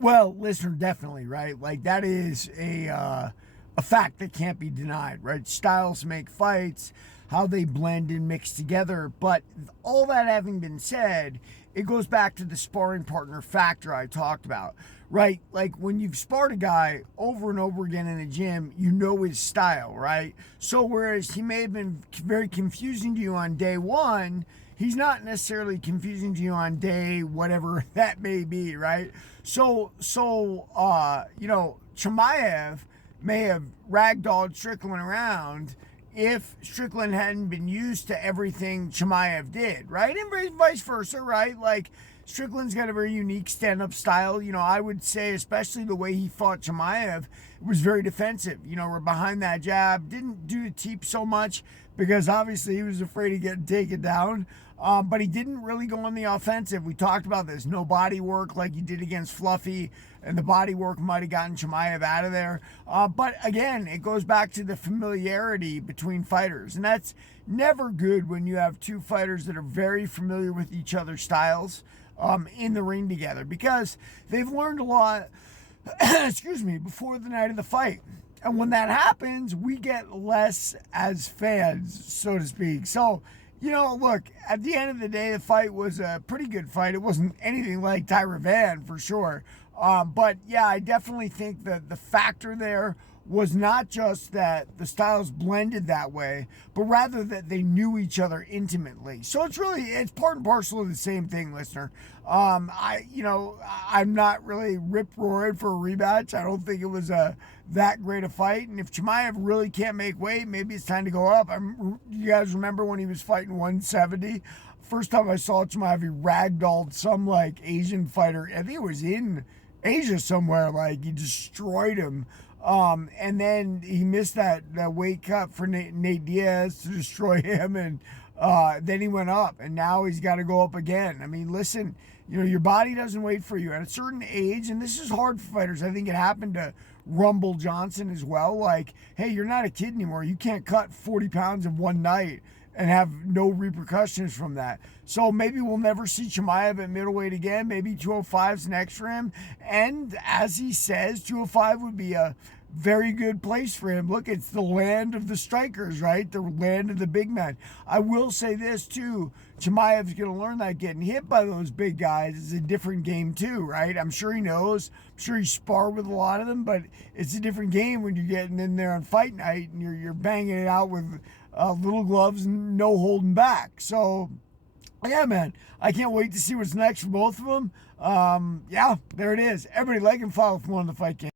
Well, listener, definitely, right? Like that is a fact that can't be denied, right? Styles make fights, how they blend and mix together. But all that having been said, it goes back to the sparring partner factor I talked about, right? Like when you've sparred a guy over and over again in the gym, you know his style, right? So whereas he may have been very confusing to you on day one, he's not necessarily confusing to you on day whatever that may be, right? Chimaev may have ragdolled Strickland around if Strickland hadn't been used to everything Chimaev did, right? And vice versa, right? Like Strickland's got a very unique stand-up style. I would say, especially the way he fought Chimaev, it was very defensive. We're behind that jab, didn't do the teep so much because obviously he was afraid of getting taken down. But he didn't really go on the offensive. We talked about this. No body work like he did against Fluffy, and the body work might have gotten Chimaev out of there. But again, it goes back to the familiarity between fighters. And that's never good when you have two fighters that are very familiar with each other's styles in the ring together because they've learned a lot, before the night of the fight. And when that happens, we get less as fans, so to speak. So, look, at the end of the day, the fight was a pretty good fight. It wasn't anything like Tyra Van, for sure. But, yeah, I definitely think that the factor there was not just that the styles blended that way, but rather that they knew each other intimately. So it's part and parcel of the same thing, listener. I'm not really rip-roaring for a rematch. I don't think it was that great a fight. And if Chimaev really can't make weight, maybe it's time to go up. You guys remember when he was fighting 170? First time I saw Chimaev, he ragdolled some Asian fighter. I think it was in Asia somewhere. He destroyed him. And then he missed that weight cut for Nate Diaz to destroy him, and then he went up, and now he's got to go up again. I mean, listen, your body doesn't wait for you at a certain age, and this is hard for fighters. I think it happened to Rumble Johnson as well. Hey, you're not a kid anymore. You can't cut 40 pounds in one night and have no repercussions from that. So maybe we'll never see Chimaev at middleweight again. Maybe 205's next for him. And as he says, 205 would be a very good place for him. Look, it's the land of the strikers, right? The land of the big men. I will say this too. Chimaev's going to learn that getting hit by those big guys is a different game too, right? I'm sure he knows. I'm sure he sparred with a lot of them, but it's a different game when you're getting in there on fight night and you're banging it out with little gloves and no holding back. So, yeah, man, I can't wait to see what's next for both of them. Yeah, there it is. Everybody like and follow from One of the Fight Game.